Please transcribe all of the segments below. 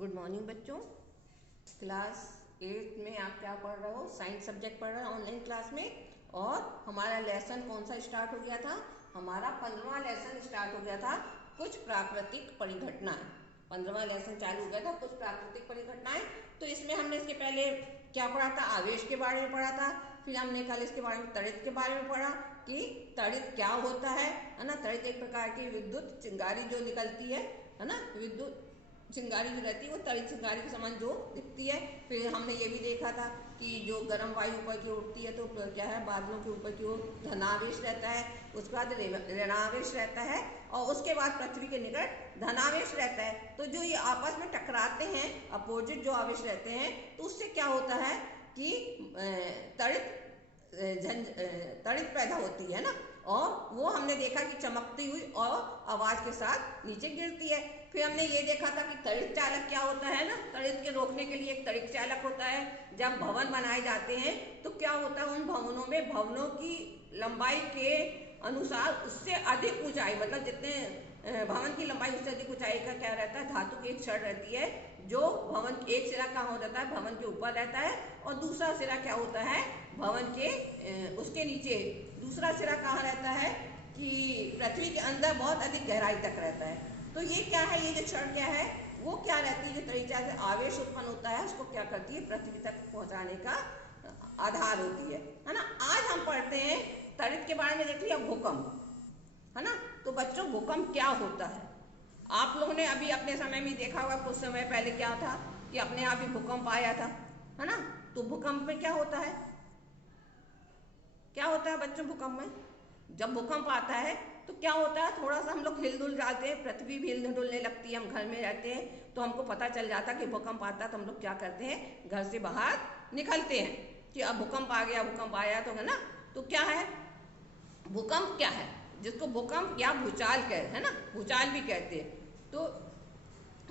Good morning बच्चों। Class 8 में आप क्या पढ़ रहे हो? साइंस सब्जेक्ट पढ़ रहे हो ऑनलाइन क्लास में। और हमारा लेसन कौन सा स्टार्ट हो गया था? हमारा 15वां लेसन स्टार्ट हो गया था, कुछ प्राकृतिक परिघटनाएं। 15वां लेसन चालू हो गया था, कुछ प्राकृतिक परिघटनाएं। तो इसमें हमने इसके पहले क्या पढ़ा था? आवेश के बारे में पढ़ा था। फिर हमने कल इसके बारे में तड़ित के बारे में पढ़ा कि तड़ित क्या होता है ना। तड़ित एक प्रकार की विद्युत चिंगारी जो निकलती है ना, विद्युत चिंगारी जो रहती है वो तड़ित चिंगारी के समान जो दिखती है। फिर हमने ये भी देखा था कि जो गर्म वायु ऊपर की उठती है तो क्या है, बादलों के ऊपर की ओर धनावेश रहता है, उसके बाद ऋणावेश रहता है, और उसके बाद पृथ्वी के निकट धनावेश रहता है। तो जो ये आपस में टकराते हैं, अपोजिट जो आवेश रहते हैं, तो उससे क्या होता है कि तड़ित पैदा होती है ना। और वो हमने देखा कि चमकती हुई और आवाज के साथ नीचे गिरती है। फिर हमने ये देखा था कि तड़ित चालक क्या होता है ना। तड़ित के रोकने के लिए एक तड़ित चालक होता है। जब भवन बनाए जाते हैं तो क्या होता है, उन भवनों में भवनों की लंबाई के अनुसार उससे अधिक ऊंचाई, मतलब जितने भवन की लंबाई उससे अधिक ऊंचाई का क्या रहता है, धातु की एक छड़ रहती है। जो भवन एक सिरा कहाँ हो जाता है, भवन के ऊपर रहता है, और दूसरा सिरा क्या होता है, भवन के उसके नीचे। दूसरा सिरा कहाँ रहता है कि पृथ्वी के अंदर बहुत अधिक गहराई तक रहता है। तो ये क्या है, ये जो छड़ क्या है, वो क्या रहती है, जो तरीका से आवेश उत्पन्न होता है उसको क्या करती है, पृथ्वी तक पहुंचाने का आधार होती है ना। आज हम पढ़ते हैं तड़ित के बारे में। देख लिया भूकंप, है ना। तो बच्चों, भूकंप क्या होता है? आप लोगों ने अभी अपने समय में देखा होगा, कुछ समय पहले क्या था कि अपने आप ही भूकंप आया था, है ना। तो भूकंप में क्या होता है, क्या होता है बच्चों भूकंप में? जब भूकंप आता है तो क्या होता है, थोड़ा सा हम लोग हिलडुल जाते हैं, पृथ्वी भी हिलडुलने लगती है। हम घर में रहते हैं तो हमको पता चल जाता है कि भूकंप आता है, तो हम लोग क्या करते हैं, घर से बाहर निकलते हैं कि अब भूकंप आ गया, भूकंप आया, तो है ना। तो क्या है भूकंप, क्या है, जिसको भूकंप या भूचाल कहते हैं ना, भूचाल भी कहते हैं। तो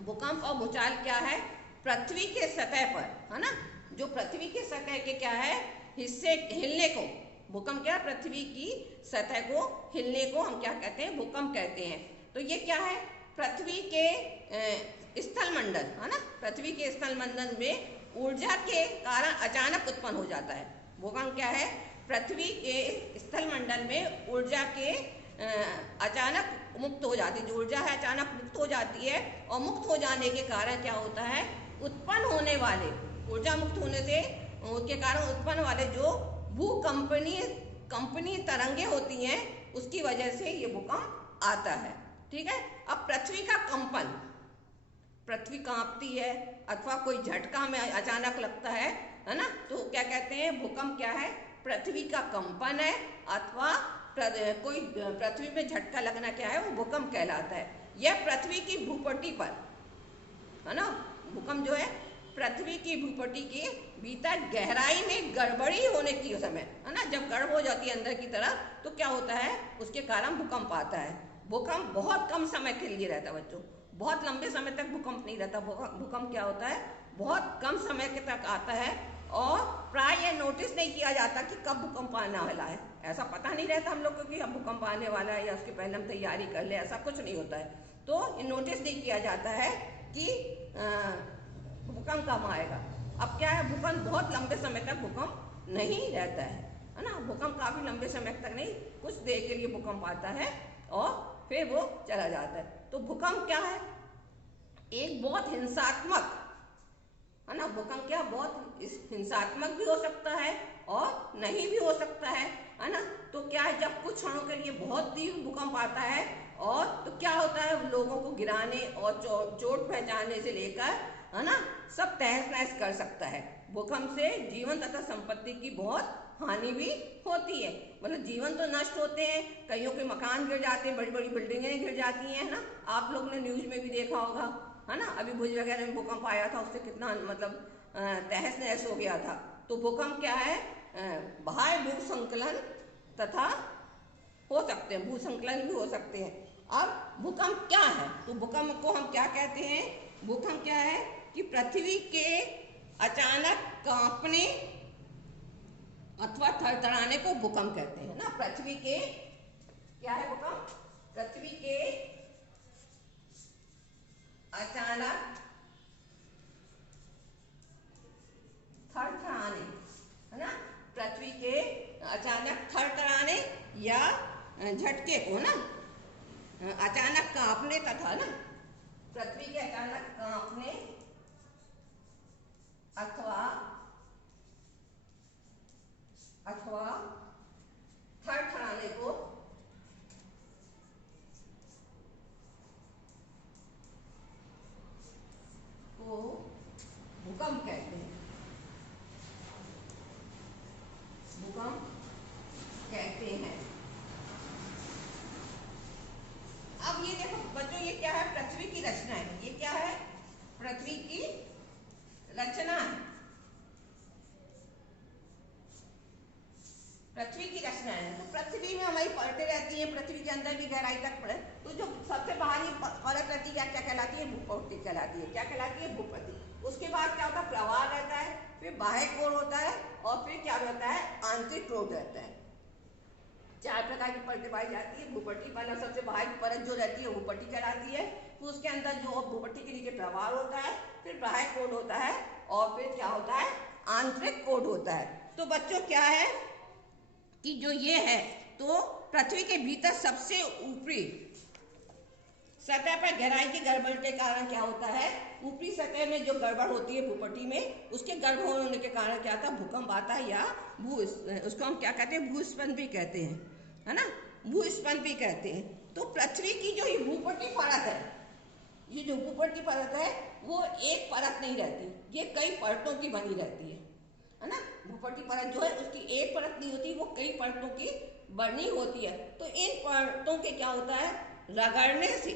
भूकंप और भूचाल क्या है, पृथ्वी के सतह पर, है ना, जो पृथ्वी के सतह के क्या है, हिस्से हिलने को भूकंप, क्या, पृथ्वी की सतह को हिलने को हम क्या कहते हैं, भूकंप कहते हैं। तो ये क्या है, पृथ्वी के स्थल मंडल, है ना, पृथ्वी के स्थल मंडल में ऊर्जा के कारण अचानक उत्पन्न हो जाता है। भूकंप क्या है, पृथ्वी के स्थल मंडल में ऊर्जा के अचानक मुक्त हो जाती है, जो ऊर्जा है अचानक मुक्त हो जाती है, और मुक्त हो जाने के कारण क्या होता है, उत्पन्न होने वाले, ऊर्जा मुक्त होने से के कारण उत्पन्न वाले जो भूकंपनीय तरंगे होती हैं, उसकी वजह से ये भूकंप आता है। ठीक है। अब पृथ्वी का कंपन, पृथ्वी कांपती है अथवा कोई झटका हमें अचानक लगता है ना, तो क्या कहते हैं, भूकंप क्या है, पृथ्वी का कंपन है, अथवा कोई पृथ्वी में झटका लगना क्या है, वो भूकंप कहलाता है। यह पृथ्वी की भूपट्टी पर, है ना, भूकंप जो है पृथ्वी की भूपट्टी के भीतर गहराई में गड़बड़ी होने की समय, है ना, जब गड़बड़ हो जाती है अंदर की तरफ, तो क्या होता है, उसके कारण भूकंप आता है। भूकंप बहुत कम समय के लिए रहता है बच्चों, बहुत लंबे समय तक भूकंप नहीं रहता। भूकंप क्या होता है, बहुत कम समय के तक आता है, और प्राय यह नोटिस नहीं किया जाता कि कब भूकंप आने वाला है। ऐसा पता नहीं रहता हम लोग को कि अब भूकंप आने वाला है या उसके पहले हम तैयारी कर ले, ऐसा कुछ नहीं होता है। तो नोटिस नहीं किया जाता है कि भूकंप कब आएगा। अब क्या है, भूकंप बहुत लंबे समय तक भूकंप नहीं रहता है ना। भूकंप काफी लंबे समय तक नहीं, कुछ देर के लिए भूकंप आता है और फिर वो चला जाता है। तो भूकंप क्या है, एक बहुत हिंसात्मक, है ना, भूकंप क्या बहुत हिंसात्मक भी हो सकता है और नहीं भी हो सकता है ना। तो क्या है, जब कुछ क्षणों के लिए बहुत तीव्र भूकंप आता है, और तो क्या होता है, लोगों को गिराने और चोट पहुंचाने से लेकर, है ना, सब तहस नहस कर सकता है। भूकंप से जीवन तथा संपत्ति की बहुत हानि भी होती है, मतलब जीवन तो नष्ट होते हैं, कईयों के मकान गिर जाते हैं, बड़ी बड़ी बिल्डिंगें गिर जाती हैं, है ना। आप लोग ने न्यूज में भी देखा होगा, है ना, अभी भुज वगैरह में भूकंप आया था, उससे कितना मतलब तहस नहस हो गया था। तो भूकंप क्या है, बाह्य भूसंकलन तथा हो सकते हैं, भूसंकलन भी हो सकते हैं। अब भूकंप क्या है, तो भूकंप को हम क्या कहते हैं, भूकंप क्या है कि पृथ्वी के अचानक कांपने अथवा थरथराने को भूकंप कहते हैं ना। पृथ्वी के क्या है भूकंप, पृथ्वी के अचानक थरथराने, है ना, पृथ्वी के अचानक थरथराने या झटके को ना अचानक कांपने तथा ना पृथ्वी के अचानक कांपने अथवा थरथराने को भूकंप कहते हैं। भूकंप कहते हैं। अब ये देखो बच्चों, ये क्या है? पृथ्वी की रचना है। ये क्या है? पृथ्वी की रचना है। पृथ्वी की रचना है। तो पृथ्वी में हमारी परतें रहती हैं, पृथ्वी के अंदर भी गहराई तक पड़े। तो जो सबसे बाहरी परत रहती है क्या कहलाती है? भूपट्टी कहलाती है। क्या कहलाती है? भूपट्टी। उसके बाद क्या होता है? प्रवाह रहता है, फिर बाह्य कोर होता है, और फिर क्या रहता है? आंतरिक कोर रहता है। 4 प्रकार की परतें पाई जाती है। भूपट्टी वाला सबसे बाहरी परत जो रहती है भूपट्टी कहलाती है। फिर उसके अंदर जो भूपट्टी के नीचे प्रवाह होता है, फिर बाह्य कोर होता है, और फिर क्या होता है? आंतरिक कोर होता है। तो बच्चों क्या है कि जो ये है, तो पृथ्वी के भीतर सबसे ऊपरी सतह पर गहराई की गड़बड़ के कारण क्या होता है? ऊपरी सतह में जो गड़बड़ होती है भूपट्टी में, उसके गड़बड़ होने के कारण क्या होता है? भूकंप आता है, या उसको हम क्या कहते हैं? भूस्खलन भी कहते हैं, है ना, भूस्खलन भी कहते हैं। तो पृथ्वी की जो ये भूपट्टी परत है, ये जो भूपट्टी परत है वो एक परत नहीं रहती, ये कई परतों की बनी रहती है ना। भूपट्टी परत जो है उसकी एक परत नहीं होती, वो कई परतों की बनी होती है। तो इन परतों के क्या होता है? रगड़ने से,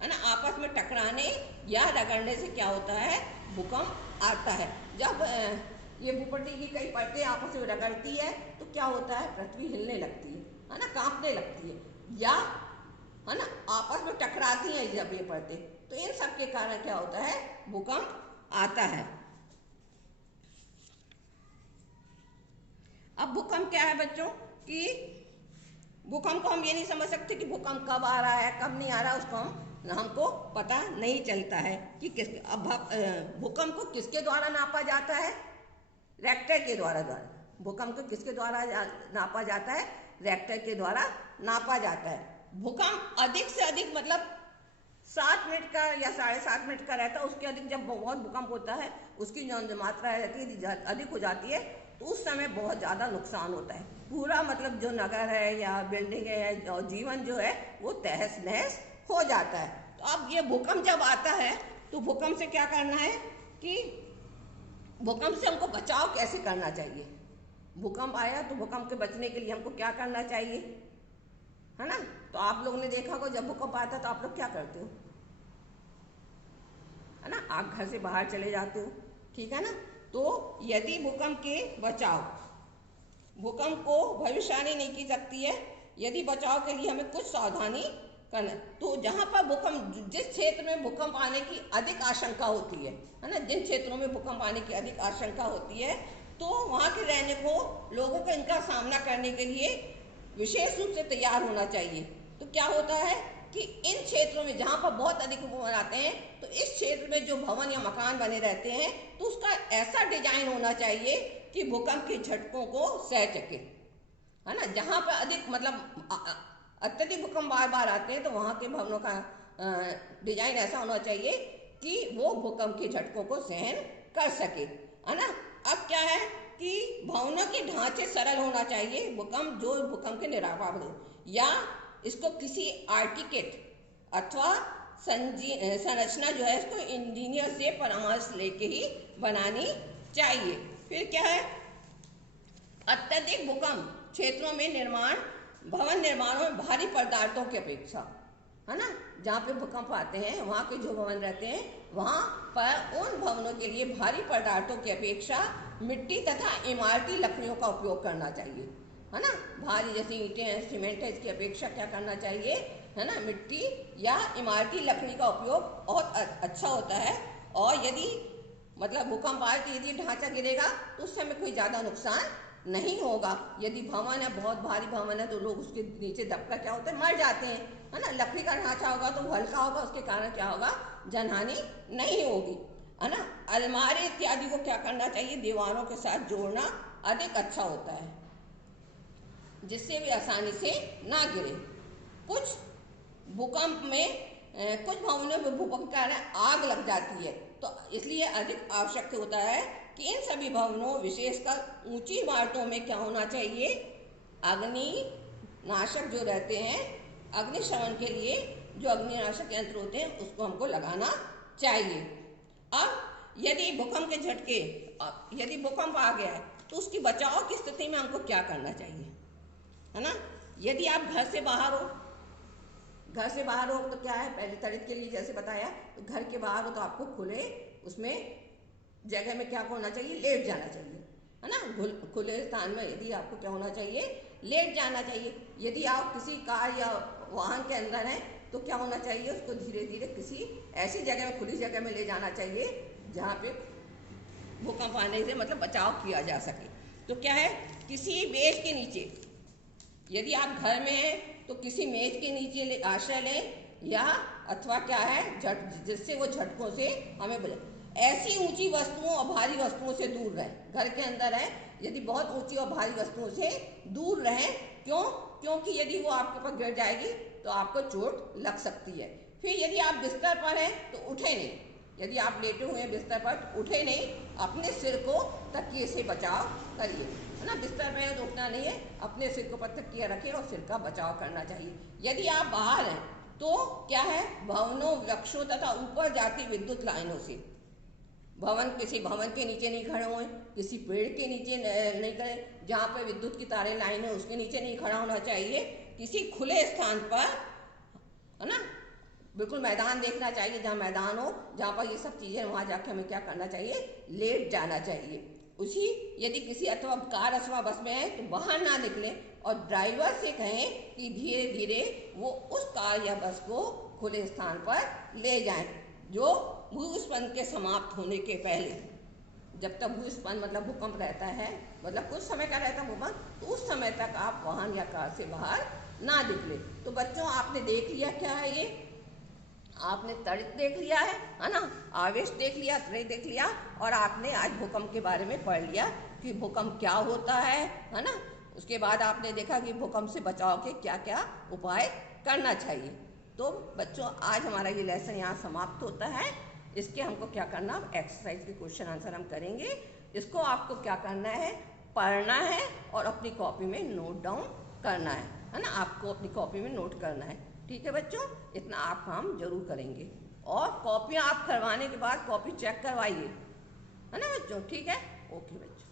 है ना, आपस में टकराने या रगड़ने से क्या होता है? भूकंप आता है। जब ये भूपट्टी की कई परतें आपस में रगड़ती है तो क्या होता है? पृथ्वी हिलने लगती है ना, कांपने लगती है, या है ना आपस में टकराती हैं जब ये परतें, तो इन सब के कारण क्या होता है? भूकंप आता है। अब भूकंप क्या है बच्चों? कि भूकंप को हम ये नहीं समझ सकते कि भूकंप कब आ रहा है कब नहीं आ रहा, उसको हमको पता नहीं चलता है कि किस। अब भूकंप को किसके द्वारा नापा जाता है? रेक्टर के द्वारा। भूकंप को किसके द्वारा नापा जाता है? रेक्टर के द्वारा नापा जाता है। भूकंप अधिक से अधिक मतलब 7 मिनट का या 7.5 मिनट का रहता है। उसके अधिक जब बहुत भूकंप होता है, उसकी जो मात्रा रहती है अधिक हो जाती है, तो उस समय बहुत ज़्यादा नुकसान होता है। पूरा मतलब जो नगर है या बिल्डिंग है और जीवन जो है वो तहस नहस हो जाता है। तो अब ये भूकंप जब आता है तो भूकंप से क्या करना है कि भूकंप से हमको बचाव कैसे करना चाहिए? भूकंप आया तो भूकंप के बचने के लिए हमको क्या करना चाहिए, है ना। तो आप लोगों ने देखा होगा जब भूकंप आता है तो आप लोग क्या करते हो, है ना, आप घर से बाहर चले जाते हो, ठीक है ना। तो यदि भूकंप के बचाव, भूकंप को भविष्यवाणी नहीं की सकती है, यदि बचाव के लिए हमें कुछ सावधानी करना, तो जहाँ पर भूकंप, जिस क्षेत्र में भूकंप आने की अधिक आशंका होती है ना, जिन क्षेत्रों में भूकंप आने की अधिक आशंका होती है, तो वहाँ के रहने को लोगों को इनका सामना करने के लिए विशेष रूप से तैयार होना चाहिए। तो क्या होता है कि इन क्षेत्रों में जहाँ पर बहुत अधिक भूकंप आते हैं, तो इस क्षेत्र में जो भवन या मकान बने रहते हैं, तो उसका ऐसा डिजाइन होना चाहिए कि भूकंप के झटकों को सह सके, है ना। जहाँ पर अधिक मतलब अत्यधिक भूकंप बार बार आते हैं, तो वहाँ के भवनों का डिजाइन ऐसा होना चाहिए कि वो भूकंप के झटकों को सहन कर सके, है ना। अब क्या है कि भवनों के ढांचे सरल होना चाहिए, भूकंप के निरापद हो, या इसको किसी आर्किटेक्ट अथवा संरचना जो है इसको इंजीनियर से परामर्श लेके ही बनानी चाहिए। फिर क्या है, अत्यधिक भूकंप क्षेत्रों में भवन निर्माणों में भारी पदार्थों की अपेक्षा, है ना, जहाँ पे भूकंप आते हैं वहाँ के जो भवन रहते हैं वहाँ पर उन भवनों के लिए भारी पदार्थों की अपेक्षा मिट्टी तथा इमारती लकड़ियों का उपयोग करना चाहिए, है ना। भारी जैसे ईंटें हैं, सीमेंट है, इसकी अपेक्षा क्या करना चाहिए, है ना, मिट्टी या इमारती लकड़ी का उपयोग बहुत अच्छा होता है। और यदि मतलब भूकंप आए तो यदि ढांचा गिरेगा तो उस समय कोई ज़्यादा नुकसान नहीं होगा। यदि भवन है, बहुत भारी भवन है, तो लोग उसके नीचे दबकर क्या होता है, मर जाते हैं, है ना। लकड़ी का ढांचा होगा तो वो हल्का होगा, उसके कारण क्या होगा, जनहानि नहीं होगी। है ना। अलमारी इत्यादि को क्या करना चाहिए, दीवारों के साथ जोड़ना अधिक अच्छा होता है, जिससे वे आसानी से ना गिरे। कुछ भूकंप में कुछ भवनों में भूकंप के कारण आग लग जाती है, तो इसलिए अधिक आवश्यक होता है कि इन सभी भवनों, विशेषकर ऊंची इमारतों में क्या होना चाहिए, अग्नि नाशक जो रहते हैं, अग्निशमन के लिए जो अग्निनाशक यंत्र होते हैं उसको हमको लगाना चाहिए। अब यदि भूकंप के झटके, यदि भूकंप आ गया है तो उसकी बचाव की स्थिति में हमको क्या करना चाहिए, है ना। यदि आप घर से बाहर हो, घर से बाहर हो तो क्या है, पहले तड़ित के लिए जैसे बताया, तो घर के बाहर हो तो आपको खुले उसमें जगह में क्या होना चाहिए, लेट जाना चाहिए, है ना। खुले स्थान में यदि आपको क्या होना चाहिए, लेट जाना चाहिए। यदि आप किसी कार या वाहन के अंदर हैं तो क्या होना चाहिए, उसको धीरे धीरे किसी ऐसी जगह में, खुली जगह में ले जाना चाहिए जहाँ पे भूकंप आने से मतलब बचाव किया जा सके। तो क्या है, किसी मेज के नीचे, यदि आप घर में हैं तो किसी मेज के नीचे आश्रय लें, या अथवा क्या है, जिससे वो झटकों से हमें बचे। ऐसी ऊंची वस्तुओं और भारी वस्तुओं से दूर रहें। घर के अंदर है, यदि बहुत ऊंची और भारी वस्तुओं से दूर रहें। क्यों? क्योंकि यदि वो आपके ऊपर गिर जाएगी तो आपको चोट लग सकती है। फिर यदि आप बिस्तर पर हैं तो उठे नहीं, यदि आप लेटे हुए हैं बिस्तर पर तो उठे नहीं, अपने सिर को तकिए से बचाव करिए, है ना। बिस्तर में तो उठना नहीं है, अपने सिर को पर तकिया रखिए और सिर का बचाव करना चाहिए। यदि आप बाहर हैं तो क्या है, भवनों, वृक्षों तथा ऊपर जाती विद्युत लाइनों से, किसी भवन के नीचे नहीं खड़े हुए, किसी पेड़ के नीचे नहीं खड़े, जहाँ पर विद्युत की तारें लाइन है उसके नीचे नहीं खड़ा होना चाहिए। किसी खुले स्थान पर, है ना, बिल्कुल मैदान देखना चाहिए, जहाँ मैदान हो, जहाँ पर ये सब चीज़ें, वहाँ जाके हमें क्या करना चाहिए, लेट जाना चाहिए। उसी यदि किसी अथवा कार अथवा बस में है तो बाहर ना निकलें और ड्राइवर से कहें कि धीरे धीरे वो उस कार या बस को खुले स्थान पर ले जाएं, जो भूस्खलन के समाप्त होने के पहले। जब तक भूस्खलन मतलब भूकंप रहता है, मतलब कुछ समय का रहता है भूकंप, तो उस समय तक आप वाहन या कार से बाहर ना निकले। तो बच्चों, आपने देख लिया क्या है ये, आपने तड़ित देख लिया है ना, आवेश देख लिया, त्रय देख लिया, और आपने आज भूकंप के बारे में पढ़ लिया कि भूकंप क्या होता है ना। उसके बाद आपने देखा कि भूकंप से बचाव के क्या क्या उपाय करना चाहिए। तो बच्चों, आज हमारा ये लेसन यहाँ समाप्त होता है। इसके हमको क्या करना, एक्सरसाइज के क्वेश्चन आंसर हम करेंगे। इसको आपको क्या करना है, पढ़ना है और अपनी कॉपी में नोट डाउन करना है ना। आपको अपनी कॉपी में नोट करना है, ठीक है बच्चों। इतना आप काम जरूर करेंगे, और कॉपियाँ आप करवाने के बाद कॉपी चेक करवाइए, है ना बच्चों, ठीक है। ओके बच्चों।